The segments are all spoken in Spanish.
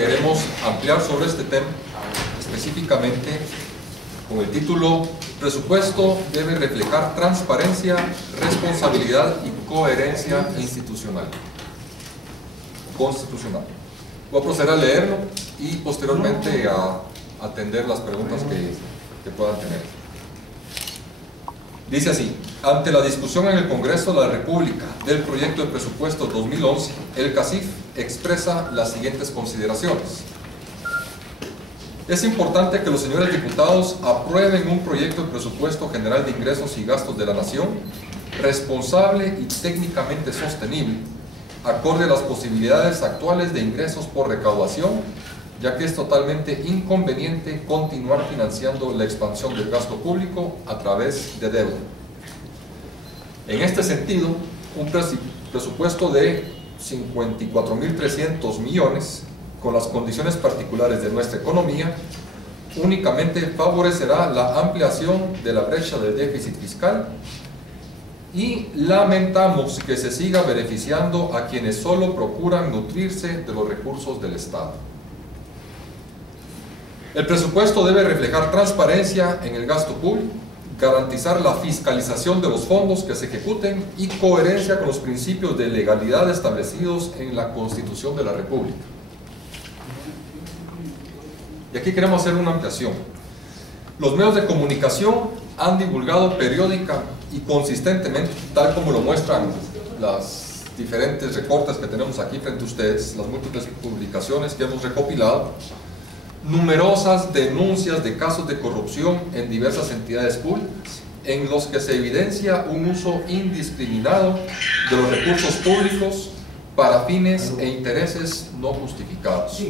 queremos ampliar sobre este tema, específicamente con el título "Presupuesto debe reflejar transparencia, responsabilidad y coherencia institucional, constitucional". Voy a proceder a leerlo y posteriormente a atender las preguntas que puedan tener. Dice así: ante la discusión en el Congreso de la República del proyecto de presupuesto 2011, el CACIF expresa las siguientes consideraciones. Es importante que los señores diputados aprueben un proyecto de presupuesto general de ingresos y gastos de la Nación, responsable y técnicamente sostenible, acorde a las posibilidades actuales de ingresos por recaudación, ya que es totalmente inconveniente continuar financiando la expansión del gasto público a través de deuda. En este sentido, un presupuesto de 54.300 millones, con las condiciones particulares de nuestra economía, únicamente favorecerá la ampliación de la brecha del déficit fiscal y lamentamos que se siga beneficiando a quienes solo procuran nutrirse de los recursos del Estado. El presupuesto debe reflejar transparencia en el gasto público, garantizar la fiscalización de los fondos que se ejecuten y coherencia con los principios de legalidad establecidos en la Constitución de la República. Y aquí queremos hacer una ampliación. Los medios de comunicación han divulgado periódica y consistentemente, tal como lo muestran las diferentes recortes que tenemos aquí frente a ustedes, las múltiples publicaciones que hemos recopilado, numerosas denuncias de casos de corrupción en diversas entidades públicas, en los que se evidencia un uso indiscriminado de los recursos públicos para fines e intereses no justificados.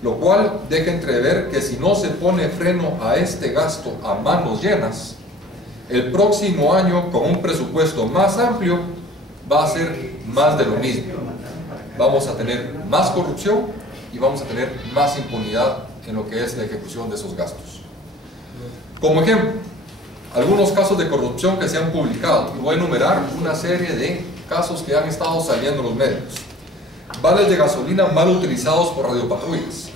Lo cual deja entrever que si no se pone freno a este gasto a manos llenas, el próximo año, con un presupuesto más amplio, va a ser más de lo mismo. Vamos a tener más corrupción y vamos a tener más impunidad en lo que es la ejecución de esos gastos. Como ejemplo, algunos casos de corrupción que se han publicado, y voy a enumerar una serie de casos que han estado saliendo en los medios. Vales de gasolina mal utilizados por radiopatrullas,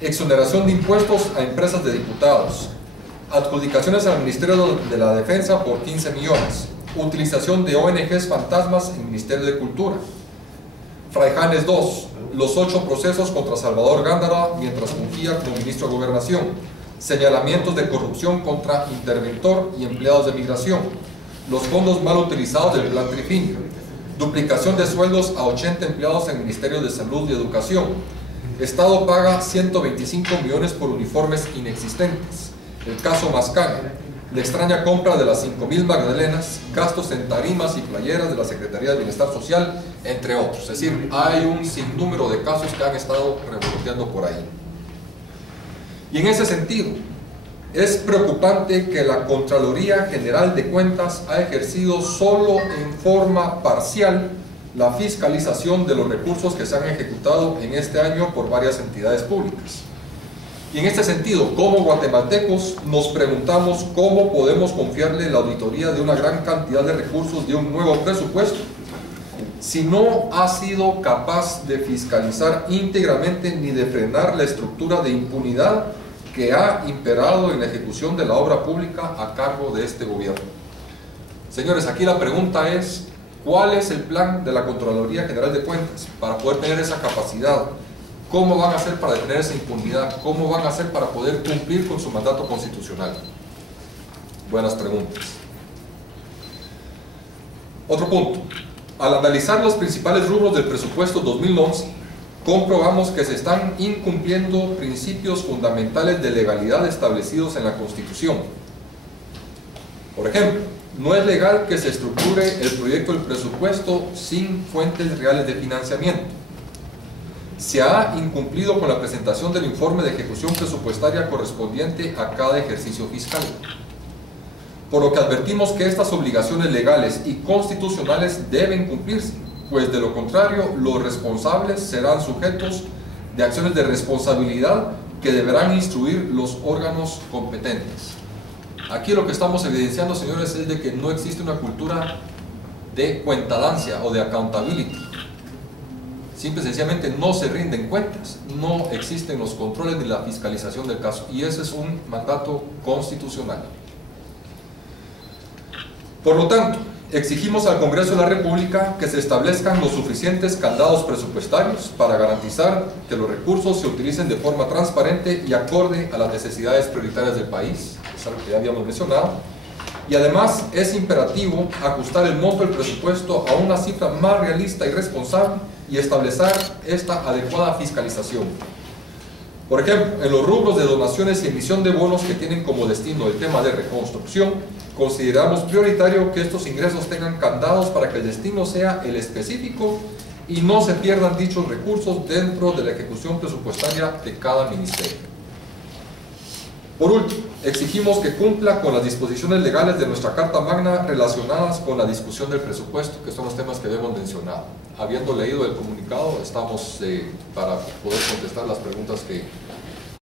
exoneración de impuestos a empresas de diputados, adjudicaciones al Ministerio de la Defensa por 15 millones, utilización de ONGs fantasmas en el Ministerio de Cultura, Fraijanes 2, los 8 procesos contra Salvador Gándara mientras fungía como ministro de Gobernación, señalamientos de corrupción contra interventor y empleados de migración, los fondos mal utilizados del Plan Trifinio, duplicación de sueldos a 80 empleados en el Ministerio de Salud y Educación, Estado paga 125 millones por uniformes inexistentes, el caso Mascani, la extraña compra de las 5.000 magdalenas, gastos en tarimas y playeras de la Secretaría de Bienestar Social, entre otros. Es decir, hay un sinnúmero de casos que han estado revoloteando por ahí. Y en ese sentido, es preocupante que la Contraloría General de Cuentas ha ejercido solo en forma parcial la fiscalización de los recursos que se han ejecutado en este año por varias entidades públicas. Y en este sentido, como guatemaltecos, nos preguntamos cómo podemos confiarle la auditoría de una gran cantidad de recursos de un nuevo presupuesto si no ha sido capaz de fiscalizar íntegramente ni de frenar la estructura de impunidad que ha imperado en la ejecución de la obra pública a cargo de este gobierno. Señores, aquí la pregunta es: ¿cuál es el plan de la Contraloría General de Cuentas para poder tener esa capacidad? ¿Cómo van a hacer para detener esa impunidad? ¿Cómo van a hacer para poder cumplir con su mandato constitucional? Buenas preguntas. Otro punto. Al analizar los principales rubros del presupuesto 2011, comprobamos que se están incumpliendo principios fundamentales de legalidad establecidos en la Constitución. Por ejemplo, no es legal que se estructure el proyecto del presupuesto sin fuentes reales de financiamiento. Se ha incumplido con la presentación del informe de ejecución presupuestaria correspondiente a cada ejercicio fiscal. Por lo que advertimos que estas obligaciones legales y constitucionales deben cumplirse, pues de lo contrario los responsables serán sujetos de acciones de responsabilidad que deberán instruir los órganos competentes. Aquí lo que estamos evidenciando, señores, es de que no existe una cultura de cuentadancia o de accountability. Simple y sencillamente no se rinden cuentas, no existen los controles ni la fiscalización del caso, y ese es un mandato constitucional. Por lo tanto, exigimos al Congreso de la República que se establezcan los suficientes candados presupuestarios para garantizar que los recursos se utilicen de forma transparente y acorde a las necesidades prioritarias del país, es algo que ya habíamos mencionado, y además es imperativo ajustar el monto del presupuesto a una cifra más realista y responsable y establecer esta adecuada fiscalización. Por ejemplo, en los rubros de donaciones y emisión de bonos que tienen como destino el tema de reconstrucción, consideramos prioritario que estos ingresos tengan candados para que el destino sea el específico y no se pierdan dichos recursos dentro de la ejecución presupuestaria de cada ministerio. Por último, exigimos que cumpla con las disposiciones legales de nuestra Carta Magna relacionadas con la discusión del presupuesto, que son los temas que habíamos mencionado. Habiendo leído el comunicado, estamos para poder contestar las preguntas que